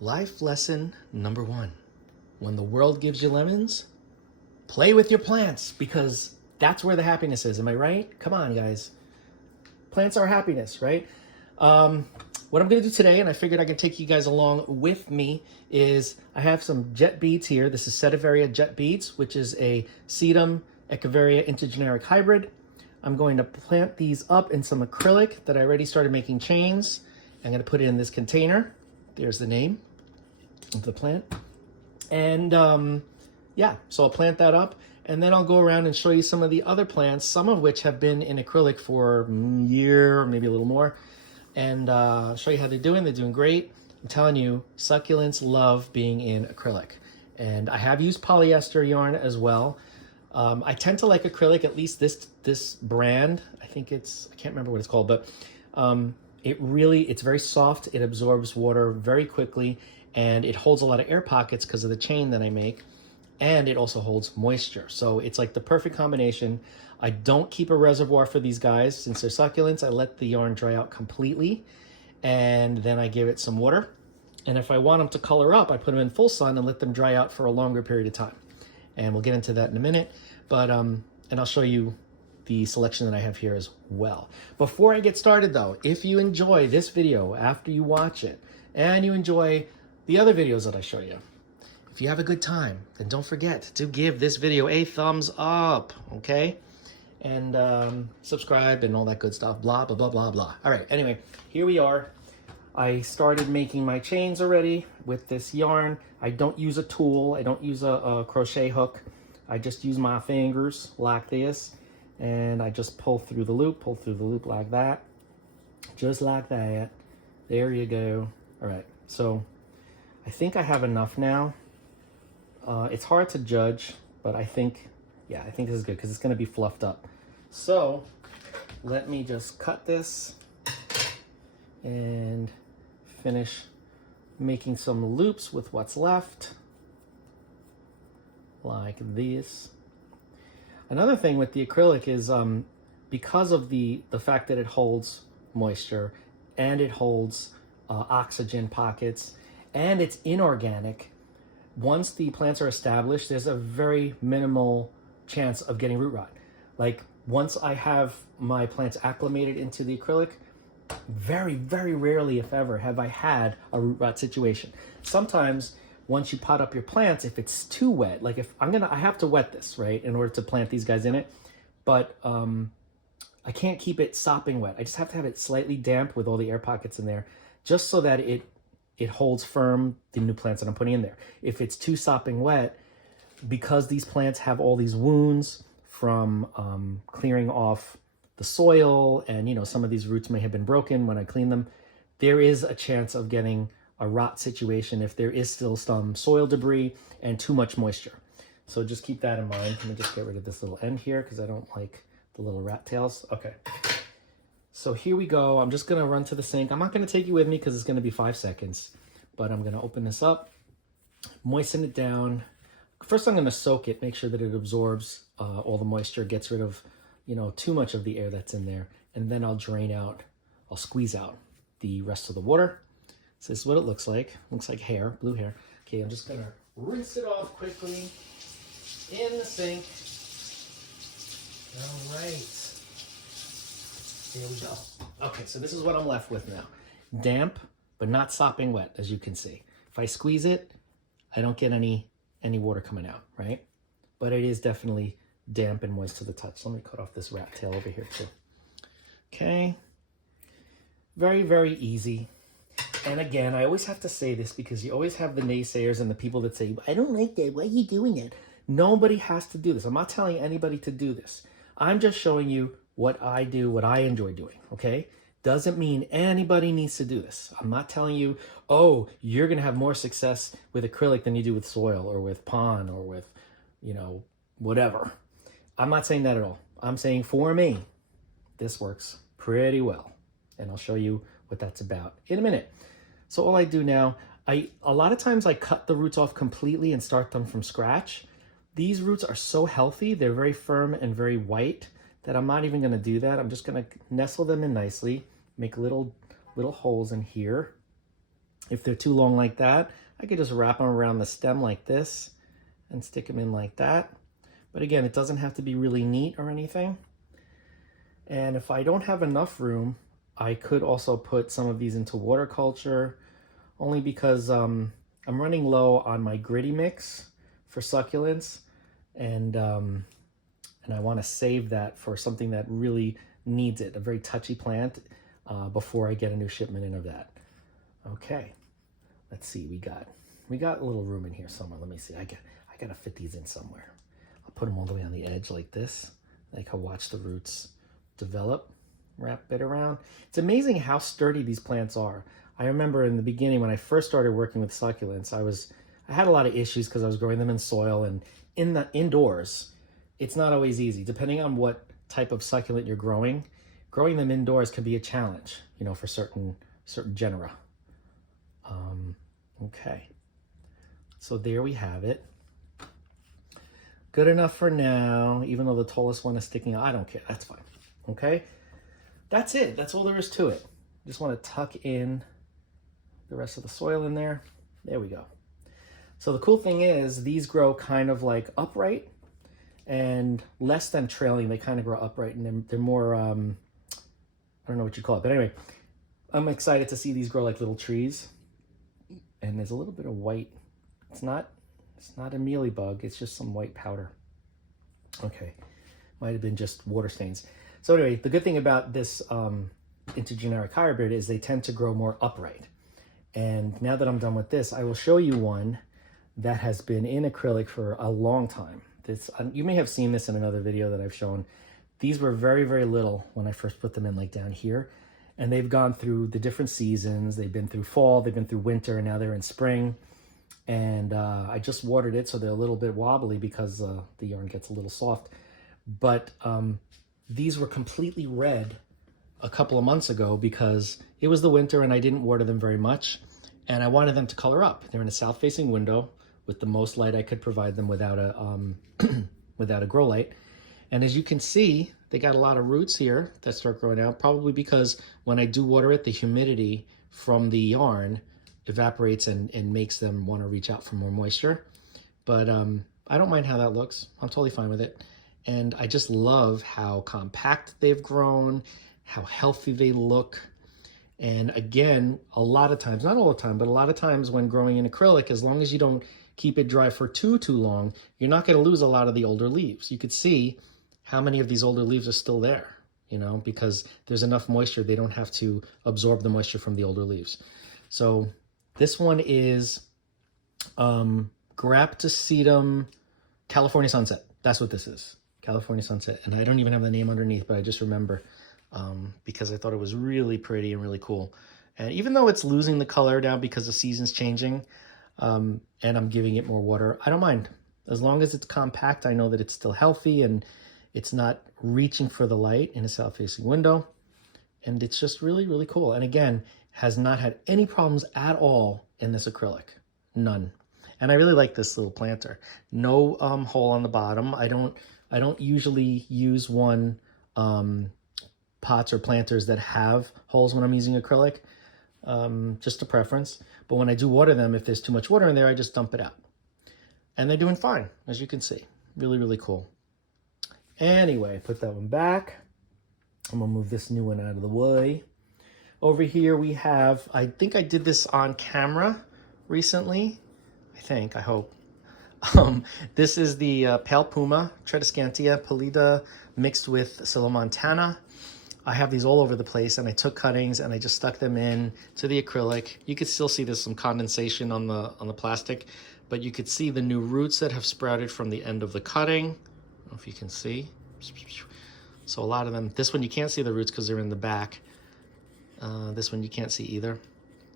Life lesson number one. When the world gives you lemons, play with your plants because that's where the happiness is. Am I right? Come on, guys. Plants are happiness, right? What I'm going to do today, and I figured I could take you guys along with me, is I have some jet beads here. This is Sedeveria Jet Beads, which is a sedum Echeveria intergeneric hybrid. I'm going to plant these up in some acrylic that I already started making chains. I'm going to put it in this container. There's the name of the plant. And yeah, so I'll plant that up, and then I'll go around and show you some of the other plants, some of which have been in acrylic for a year or maybe a little more, and show you how they're doing. They're doing great. I'm telling you, succulents love being in acrylic. And I have used polyester yarn as well. I tend to like acrylic, at least this brand. I think I can't remember what it's called, but it's very soft. It absorbs water very quickly, and it holds a lot of air pockets because of the chain that I make, and it also holds moisture. So it's like the perfect combination. I don't keep a reservoir for these guys. Since they're succulents, I let the yarn dry out completely, and then I give it some water. And if I want them to color up, I put them in full sun and let them dry out for a longer period of time. And we'll get into that in a minute, but and I'll show you the selection that I have here as well. Before I get started though, if you enjoy this video after you watch it, and you enjoy the other videos that I show you, if you have a good time, then don't forget to give this video a thumbs up, okay? And subscribe and all that good stuff, blah, blah, blah, blah, blah. All right, anyway, here we are. I started making my chains already with this yarn. I don't use a tool. I don't use a crochet hook. I just use my fingers like this, and I just pull through the loop like that. Just like that. There you go. All right, so I think I have enough now. It's hard to judge, but I think this is good because it's going to be fluffed up. So let me just cut this and finish making some loops with what's left, like this. Another thing with the acrylic is because of the fact that it holds moisture and it holds oxygen pockets and it's inorganic, once the plants are established, there's a very minimal chance of getting root rot. Like once I have my plants acclimated into the acrylic, very, very rarely, if ever, have I had a root rot situation. Sometimes once you pot up your plants, if it's too wet, like if I have to wet this, right, in order to plant these guys in it, but I can't keep it sopping wet. I just have to have it slightly damp with all the air pockets in there, just so that it holds firm the new plants that I'm putting in there. If it's too sopping wet, because these plants have all these wounds from clearing off the soil, and some of these roots may have been broken when I clean them, there is a chance of getting a rot situation if there is still some soil debris and too much moisture. So just keep that in mind. Let me just get rid of this little end here because I don't like the little rat tails. Okay. So here we go. I'm just going to run to the sink. I'm not going to take you with me because it's going to be 5 seconds, but I'm going to open this up, moisten it down. First, I'm going to soak it, make sure that it absorbs all the moisture, gets rid of, too much of the air that's in there. And then I'll squeeze out the rest of the water. So this is what it looks like. Looks like hair, blue hair. Okay, I'm just going to rinse it off quickly in the sink. All right. There we go. Okay, so this is what I'm left with now. Damp, but not sopping wet, as you can see. If I squeeze it, I don't get any water coming out, right? But it is definitely damp and moist to the touch. So let me cut off this rat tail over here too. Okay. Very, very easy. And again, I always have to say this because you always have the naysayers and the people that say, I don't like that. Why are you doing it? Nobody has to do this. I'm not telling anybody to do this. I'm just showing you what I do, what I enjoy doing, okay? Doesn't mean anybody needs to do this. I'm not telling you, oh, you're going to have more success with acrylic than you do with soil or with pond or with, whatever. I'm not saying that at all. I'm saying for me, this works pretty well. And I'll show you what that's about in a minute. So all I do now, a lot of times I cut the roots off completely and start them from scratch. These roots are so healthy. They're very firm and very white that I'm not even going to do that. I'm just going to nestle them in nicely, make little holes in here, If they're too long like that, I could just wrap them around the stem like this and stick them in like that. But again, it doesn't have to be really neat or anything. And if I don't have enough room, I could also put some of these into water culture, only because I'm running low on my gritty mix for succulents, and I want to save that for something that really needs it, a very touchy plant, before I get a new shipment in of that. Okay, let's see, we got a little room in here somewhere. Let me see, I gotta fit these in somewhere. I'll put them all the way on the edge like this. I can watch the roots develop, wrap it around. It's amazing how sturdy these plants are. I remember in the beginning when I first started working with succulents, I had a lot of issues because I was growing them in soil, and in the indoors, it's not always easy. Depending on what type of succulent you're growing them indoors can be a challenge, you know, for certain genera. Okay, so there we have it. Good enough for now, even though the tallest one is sticking out. I don't care, that's fine. Okay, that's it. That's all there is to it. Just want to tuck in the rest of the soil in there. There we go. So the cool thing is these grow kind of like upright and less than trailing. They kind of grow upright, and they're more, I don't know what you call it. But anyway, I'm excited to see these grow like little trees. And there's a little bit of white. It's not a mealybug. It's just some white powder. Okay, might have been just water stains. So anyway, the good thing about this intergeneric hybrid is they tend to grow more upright. And now that I'm done with this, I will show you one that has been in acrylic for a long time. This, you may have seen this in another video that I've shown. These were very, very little when I first put them in, like down here. And they've gone through the different seasons. They've been through fall, they've been through winter, and now they're in spring. And I just watered it, so they're a little bit wobbly because the yarn gets a little soft. But these were completely red a couple of months ago because it was the winter and I didn't water them very much. And I wanted them to color up. They're in a south-facing window with the most light I could provide them without a, without a grow light. And as you can see, they got a lot of roots here that start growing out, probably because when I do water it, the humidity from the yarn evaporates and makes them want to reach out for more moisture. But I don't mind how that looks. I'm totally fine with it. And I just love how compact they've grown, how healthy they look. And again, a lot of times, not all the time, but a lot of times when growing in acrylic, as long as you don't keep it dry for too long, you're not going to lose a lot of the older leaves. You could see how many of these older leaves are still there, you know, because there's enough moisture. They don't have to absorb the moisture from the older leaves. So this one is Graptosedum California Sunset. That's what this is, California Sunset. And I don't even have the name underneath, but I just remember because I thought it was really pretty and really cool. And even though it's losing the color now because the season's changing and I'm giving it more water, I don't mind. As long as it's compact, I know that it's still healthy and it's not reaching for the light in a south-facing window. And it's just really, really cool. And again, has not had any problems at all in this acrylic. None. And I really like this little planter. No hole on the bottom. I don't usually use pots or planters that have holes when I'm using acrylic. Just a preference. But when I do water them, if there's too much water in there, I just dump it out. And they're doing fine, as you can see. Really, really cool. Anyway, put that one back. I'm gonna move this new one out of the way. Over here we have, I think I did this on camera recently. I hope. This is the Pale Puma, Tradescantia pallida, mixed with Silomontana. I have these all over the place, and I took cuttings and I just stuck them in to the acrylic. You can still see there's some condensation on the plastic, but you could see the new roots that have sprouted from the end of the cutting. I don't know if you can see. So a lot of them, this one you can't see the roots because they're in the back. This one you can't see either.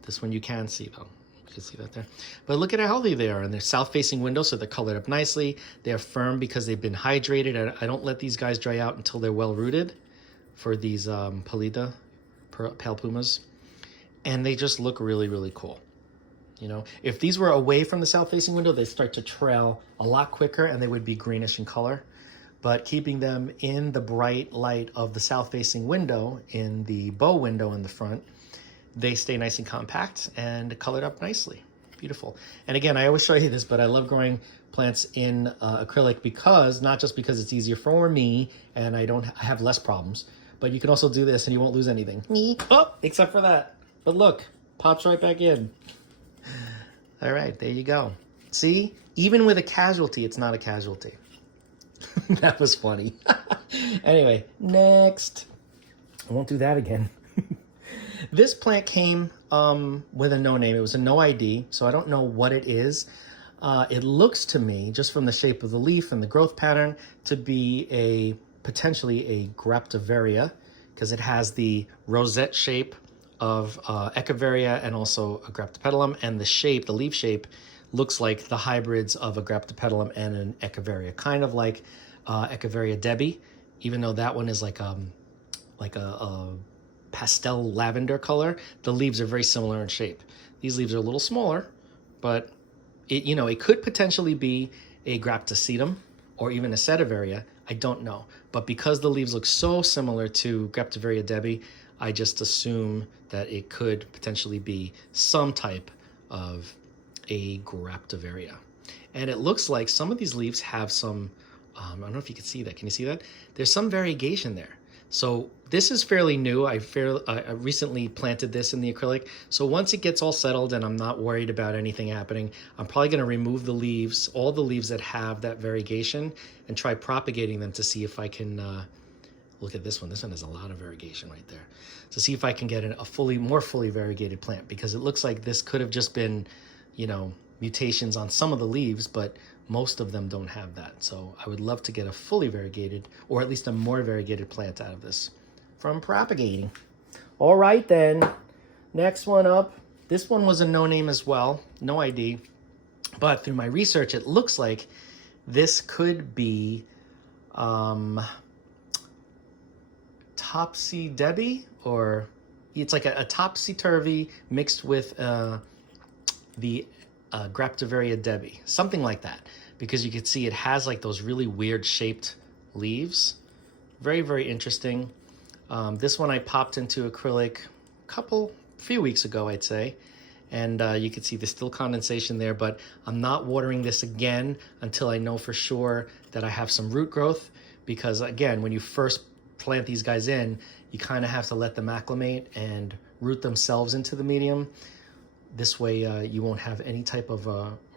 This one you can see though. You can see that there. But look at how healthy they are. And they're south-facing windows, so they're colored up nicely. They're firm because they've been hydrated. I don't let these guys dry out until they're well-rooted for these pallida, Pale Pumas. And they just look really, really cool. You know, if these were away from the south-facing window, they start to trail a lot quicker and they would be greenish in color. But keeping them in the bright light of the south-facing window, in the bow window in the front, they stay nice and compact and colored up nicely. Beautiful. And again, I always show you this, but I love growing plants in acrylic because, not just because it's easier for me and I have less problems, but you can also do this and you won't lose anything. Oh, except for that. But look, pops right back in. All right, there you go. See, even with a casualty, it's not a casualty. That was funny. Anyway, next. I won't do that again. This plant came with a no name. It was a no ID, so I don't know what it is. It looks to me, just from the shape of the leaf and the growth pattern, to be potentially a Graptoveria, because it has the rosette shape of Echeveria and also a Graptopetulum, and the leaf shape looks like the hybrids of a Graptopetulum and an Echeveria, kind of like Echeveria Debbie, even though that one is like a pastel lavender color. The leaves are very similar in shape. These leaves are a little smaller, but it could potentially be a Graptosetum or even a Sedeveria. I don't know. But because the leaves look so similar to Graptoveria Debbie, I just assume that it could potentially be some type of a Graptoveria. And it looks like some of these leaves have some, I don't know if you can see that. Can you see that? There's some variegation there. So this is fairly new. I recently planted this in the acrylic. So once it gets all settled and I'm not worried about anything happening, I'm probably going to remove the leaves, all the leaves that have that variegation, and try propagating them to see if I can, look at this one. This one has a lot of variegation right there. To see if I can get a more fully variegated plant, because it looks like this could have just been, mutations on some of the leaves, but most of them don't have that. So I would love to get a fully variegated, or at least a more variegated plant out of this from propagating. All right then, next one up. This one was a no name as well, no ID. But through my research, it looks like this could be Topsy Debbie, or it's like a topsy-turvy mixed with the Graptoveria Debbie, something like that, because you can see it has like those really weird shaped leaves. Very, very interesting. This one I popped into acrylic a few weeks ago, I'd say, and you can see there's still condensation there, but I'm not watering this again until I know for sure that I have some root growth, because again, when you first plant these guys in, you kind of have to let them acclimate and root themselves into the medium. This way you won't have any type of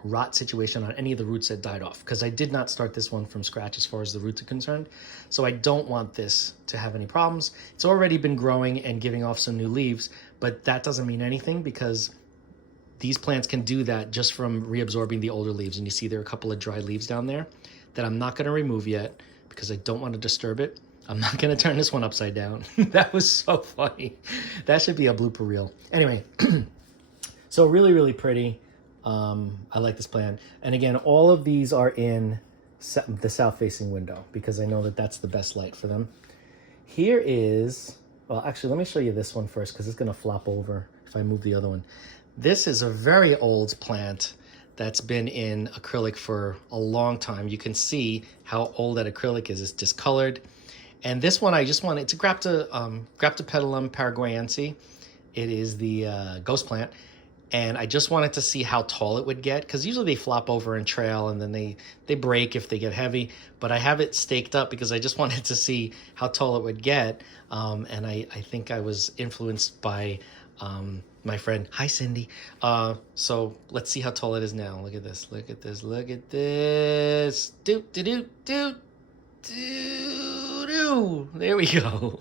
rot situation on any of the roots that died off, because I did not start this one from scratch as far as the roots are concerned. So I don't want this to have any problems. It's already been growing and giving off some new leaves, but that doesn't mean anything, because these plants can do that just from reabsorbing the older leaves. And you see there are a couple of dry leaves down there that I'm not going to remove yet because I don't want to disturb it. I'm not going to turn this one upside down. That was so funny. That should be a blooper reel. Anyway, so really, really pretty. I like this plant. And again, all of these are in the south-facing window because I know that that's the best light for them. Here is, well, actually, let me show you this one first because it's going to flop over if I move the other one. This is a very old plant that's been in acrylic for a long time. You can see how old that acrylic is. It's discolored. And this one, it's a Graptopetulum paraguayense. It is the ghost plant. And I just wanted to see how tall it would get, because usually they flop over and trail and then they break if they get heavy. But I have it staked up because I just wanted to see how tall it would get. And I think I was influenced by my friend. Hi, Cindy. So let's see how tall it is now. Look at this. Look at this. Look at this. Doot, doot, doot, doot, doot, doot. There we go.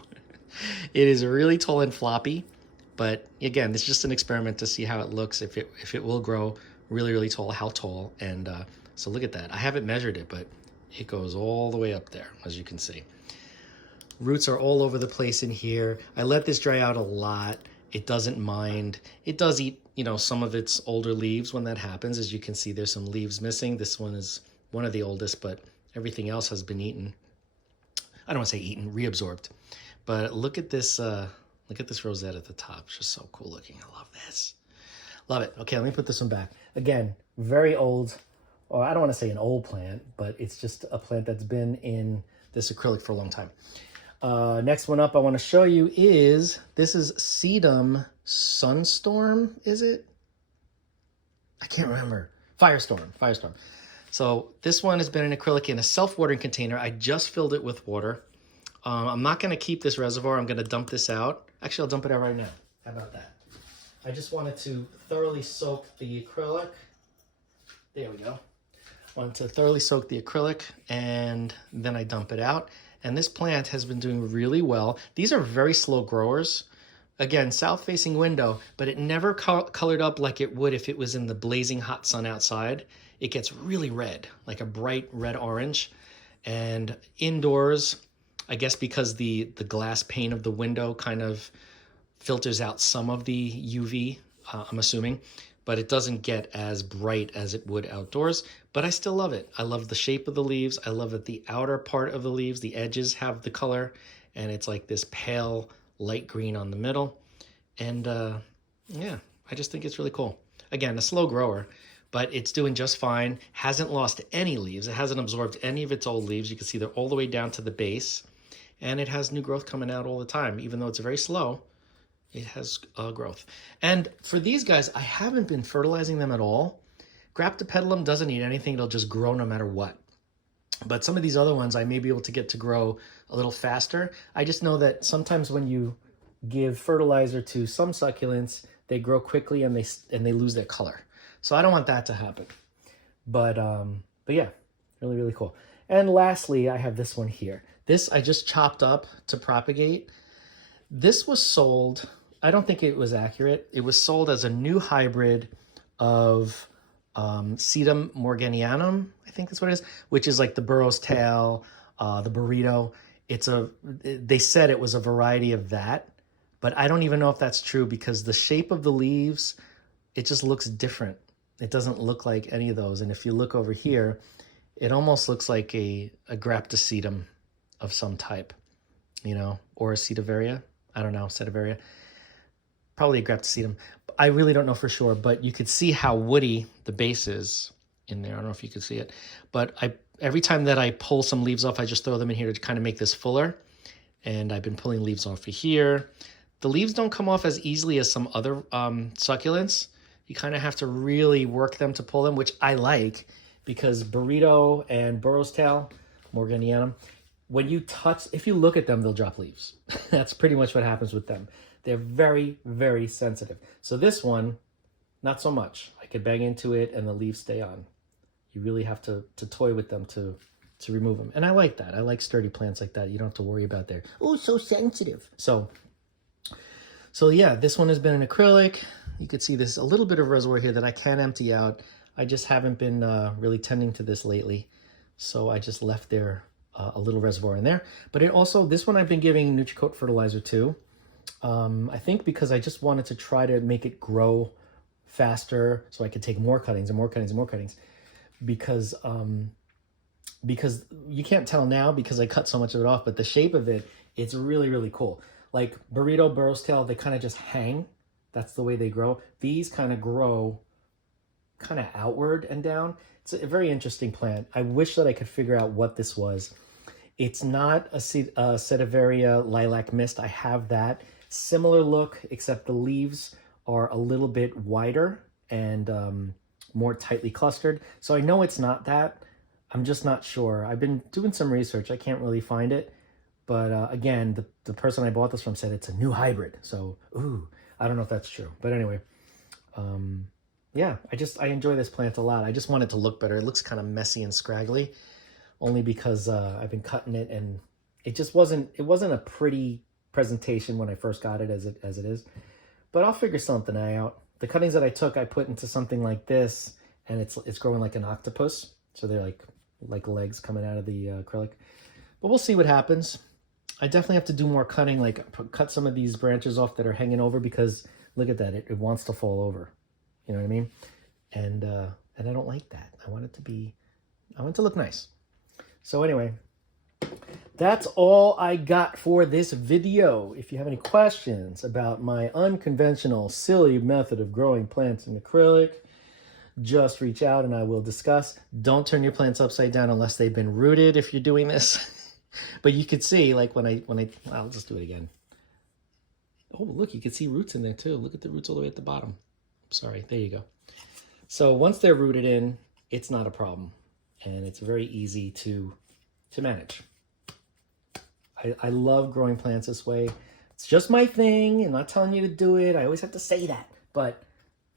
It is really tall and floppy. But again, it's just an experiment to see how it looks, if it will grow really, really tall, how tall. And so look at that. I haven't measured it, but it goes all the way up there, as you can see. Roots are all over the place in here. I let this dry out a lot. It doesn't mind. It does eat, some of its older leaves when that happens. As you can see, there's some leaves missing. This one is one of the oldest, but everything else has been eaten. I don't want to say eaten, reabsorbed. But look at this. Look at this rosette at the top. It's just so cool looking. I love this. Love it. Okay, let me put this one back. Again, very old, or I don't want to say an old plant, but it's just a plant that's been in this acrylic for a long time. Next one up I want to show you is, this is Sedum Sunstorm, is it? I can't remember. Firestorm. So this one has been an acrylic in a self-watering container. I just filled it with water. I'm not going to keep this reservoir. I'm going to dump this out. Actually, I'll dump it out right now. How about that? I just wanted to thoroughly soak the acrylic. There we go. Want to thoroughly soak the acrylic, and then I dump it out. And this plant has been doing really well. These are very slow growers. Again, south-facing window, but it never colored up like it would if it was in the blazing hot sun outside. It gets really red, like a bright red orange. And indoors, I guess because the glass pane of the window kind of filters out some of the UV, I'm assuming, but it doesn't get as bright as it would outdoors. But I still love it. I love the shape of the leaves. I love that the outer part of the leaves, the edges have the color, and it's like this pale light green on the middle. And yeah, I just think it's really cool. Again, a slow grower, but it's doing just fine. Hasn't lost any leaves. It hasn't absorbed any of its old leaves. You can see they're all the way down to the base, and it has new growth coming out all the time. Even though it's very slow, it has growth. And for these guys, I haven't been fertilizing them at all. Graptopetalum doesn't need anything. It'll just grow no matter what. But some of these other ones I may be able to get to grow a little faster. I just know that sometimes when you give fertilizer to some succulents, they grow quickly and they lose their color. So I don't want that to happen. But yeah, really, really cool. And lastly, I have this one here. This I just chopped up to propagate. This was sold, I don't think it was accurate. It was sold as a new hybrid of Sedum morganianum, I think that's what it is, which is like the burro's tail, the burrito. They said it was a variety of that, but I don't even know if that's true because the shape of the leaves, it just looks different. It doesn't look like any of those. And if you look over here, it almost looks like a Graptosedum of some type, you know, or a Sedeveria. I don't know, Sedeveria. Probably a Graptosedum. I really don't know for sure, but you could see how woody the base is in there. I don't know if you could see it, but every time that I pull some leaves off, I just throw them in here to kind of make this fuller. And I've been pulling leaves off of here. The leaves don't come off as easily as some other succulents. You kind of have to really work them to pull them, which I like because burrito and burro's tail, morganianum, when you touch, if you look at them, they'll drop leaves. That's pretty much what happens with them. They're very, very sensitive. So this one, not so much. I could bang into it and the leaves stay on. You really have to toy with them to remove them. And I like that. I like sturdy plants like that. You don't have to worry about their, oh, so sensitive. So yeah, this one has been an acrylic. You could see there's a little bit of reservoir here that I can empty out. I just haven't been really tending to this lately. So I just left there a little reservoir in there. But it also, this one I've been giving Nutricoat fertilizer to. I think because I just wanted to try to make it grow faster so I could take more cuttings and more cuttings and more cuttings because you can't tell now because I cut so much of it off, but the shape of it, it's really, really cool. Like burrito, burro's tail, they kind of just hang. That's the way they grow. These kind of grow kind of outward and down. It's a very interesting plant. I wish that I could figure out what this was. It's not a Sedeveria lilac mist. I have that. Similar look, except the leaves are a little bit wider and more tightly clustered. So I know it's not that. I'm just not sure. I've been doing some research. I can't really find it. But again, the person I bought this from said it's a new hybrid. So, ooh, I don't know if that's true. But anyway, yeah, I enjoy this plant a lot. I just want it to look better. It looks kind of messy and scraggly, only because I've been cutting it and it just wasn't a pretty presentation when I first got it as it is. But I'll figure something out. The cuttings that I took, I put into something like this, and it's growing like an octopus. So they're like legs coming out of the acrylic. But we'll see what happens. I definitely have to do more cutting, like cut some of these branches off that are hanging over because look at that, it wants to fall over. You know what I mean? And I don't like that. I want it to look nice. So anyway, that's all I got for this video. If you have any questions about my unconventional, silly method of growing plants in acrylic, just reach out and I will discuss. Don't turn your plants upside down unless they've been rooted if you're doing this. But you could see, like I'll just do it again. Oh, look, you can see roots in there too. Look at the roots all the way at the bottom. Sorry, there you go. So once they're rooted in, it's not a problem. And it's very easy to manage. I love growing plants this way. It's just my thing. I'm not telling you to do it. I always have to say that. But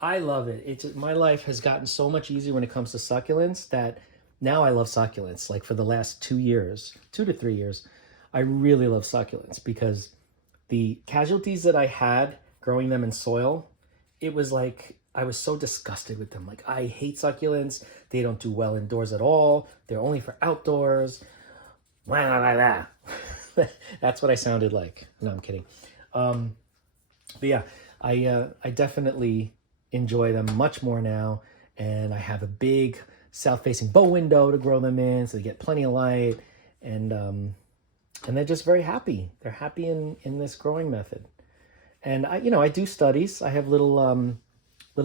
I love it. My life has gotten so much easier when it comes to succulents that now I love succulents. Like for the last 2 years, 2 to 3 years, I really love succulents because the casualties that I had growing them in soil, it was like I was so disgusted with them. Like, I hate succulents. They don't do well indoors at all. They're only for outdoors. That's what I sounded like. No, I'm kidding. But yeah, I definitely enjoy them much more now. And I have a big south-facing bow window to grow them in, so they get plenty of light. And they're just very happy. They're happy in this growing method. And I do studies. I have little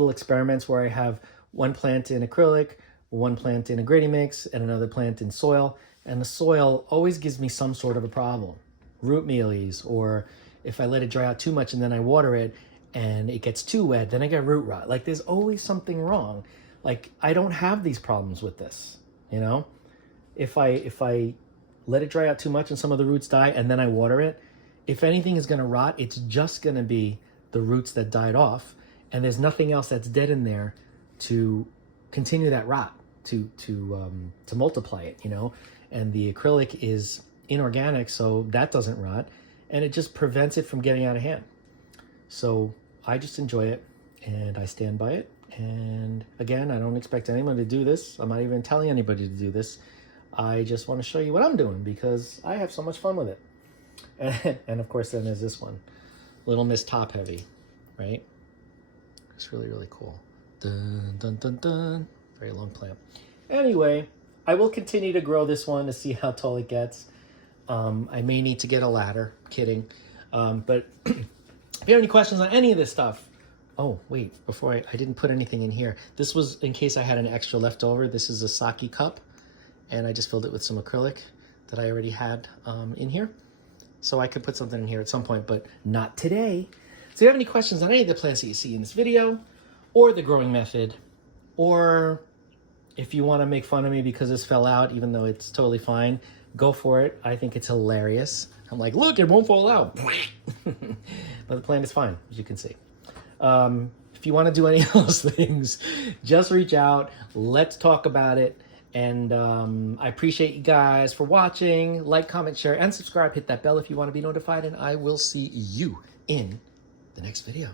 experiments where I have one plant in acrylic, one plant in a grading mix, and another plant in soil. And the soil always gives me some sort of a problem. Root mealies, or if I let it dry out too much and then I water it and it gets too wet, then I get root rot. Like, there's always something wrong. Like, I don't have these problems with this, If I let it dry out too much and some of the roots die and then I water it, if anything is going to rot, it's just going to be the roots that died off, and there's nothing else that's dead in there to continue that rot, to multiply it, And the acrylic is inorganic, so that doesn't rot, and it just prevents it from getting out of hand. So I just enjoy it, and I stand by it. And again, I don't expect anyone to do this. I'm not even telling anybody to do this. I just want to show you what I'm doing because I have so much fun with it. And of course, then there's this one, Little Miss Top Heavy, right? It's really, really cool. Dun, dun, dun, dun. Very long plant. Anyway, I will continue to grow this one to see how tall it gets. I may need to get a ladder. Kidding. But if you have any questions on any of this stuff, oh, wait, before I didn't put anything in here. This was in case I had an extra left over. This is a sake cup, and I just filled it with some acrylic that I already had in here. So I could put something in here at some point, but not today. So if you have any questions on any of the plants that you see in this video, or the growing method, or if you want to make fun of me because this fell out, even though it's totally fine, go for it. I think it's hilarious. I'm like, look, it won't fall out. But the plant is fine, as you can see. If you want to do any of those things, just reach out. Let's talk about it. And I appreciate you guys for watching. Like, comment, share, and subscribe. Hit that bell if you want to be notified. And I will see you in the next video.